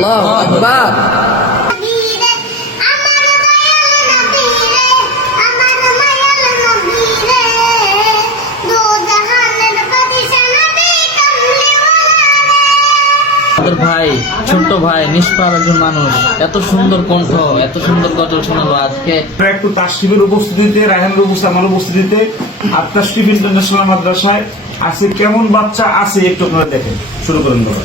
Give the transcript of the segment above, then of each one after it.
আল্লাহু আকবার আমাদের ভাই ছোট্ট ভাই নিষ্পাপ একজন মানুষ। এত সুন্দর কণ্ঠ এত সুন্দর গজল শোনালো আজকে। একটু তাসটিফের উপস্থিতিতে রায়হানের উপস্থিতি আমার উপস্থিতিতে আর তাসটিফ ইন্টারন্যাশনাল মাদ্রাসায় আজকে কেমন বাচ্চা আছে একটু আপনারা দেখেন। শুরু করেন বাবা।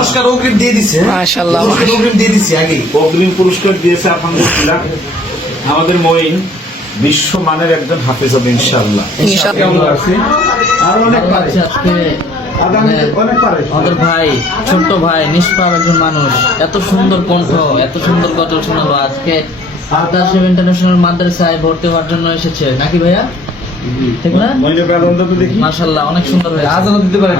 পুরস্কার অগ্রিম দিয়ে দিছি? মাশাআল্লাহ পুরস্কার অগ্রিম দিয়ে দিছি আগে অগ্রিম পুরস্কার দিয়েছে আলহামদুলিল্লাহ। আমাদের মইন বিশ্ব মানের একজন হাফেজ হবে ইনশাআল্লাহ। ইনশাআল্লাহ। আর অনেক আজকে আগামী অনেক ভাই। ছোট্ট ভাই নিষ্পাপ একজন মানুষ। এত সুন্দর কণ্ঠ এত সুন্দর শোনালো। আজকে ইন্টারন্যাশনাল মাদ্রাসায় ভর্তি হওয়ার জন্য এসেছে। নাকি ভাইয়া? ঠিক না? মইনের বেদনটা তো দেখি। মাশাল্লাহ অনেক সুন্দর হয়েছে। দিতে পারে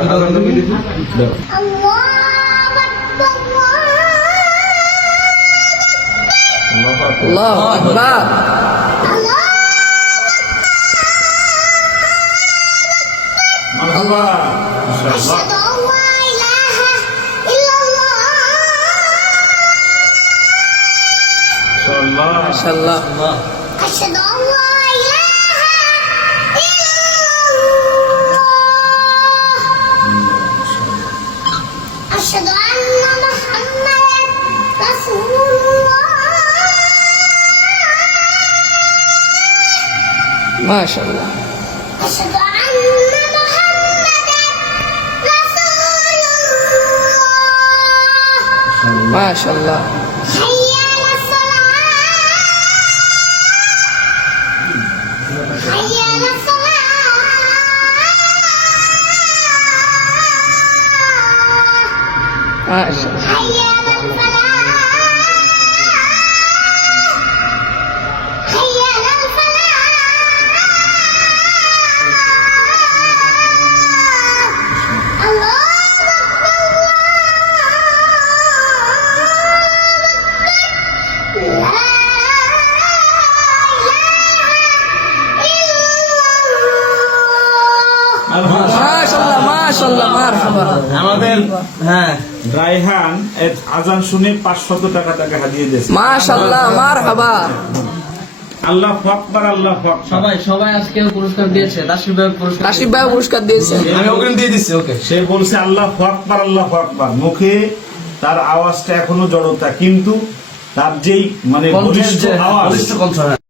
আল্লাহু আকবার আল্লাহু আকবার মারহাবা মাশাআল্লাহ أشهد أن لا إله إلا الله ما شاء الله. أشهد أن محمدا رسول الله ما شاء الله. حي الصلاة حي الصلاة. ما شاء الله. আমাদের হ্যাঁ। রায়হান আজান শুনে পাঁচশত টাকা তাকে হারিয়ে দিয়েছে। মাশাআল্লাহ মারহাবা। আল্লাহ আকবার আল্লাহ আকবার সবাই সবাই আজকে পুরস্কার দিয়েছে দাসির ভাই পুরস্কার রাশিদ ভাই পুরস্কার দিয়েছে। আমি দিয়ে ওকে। সে বলছে আল্লাহ আকবার আল্লাহ আকবার মুখে তার আওয়াজটা এখনও জড়তা কিন্তু তার যেই মানে বলিষ্ঠ আওয়াজ।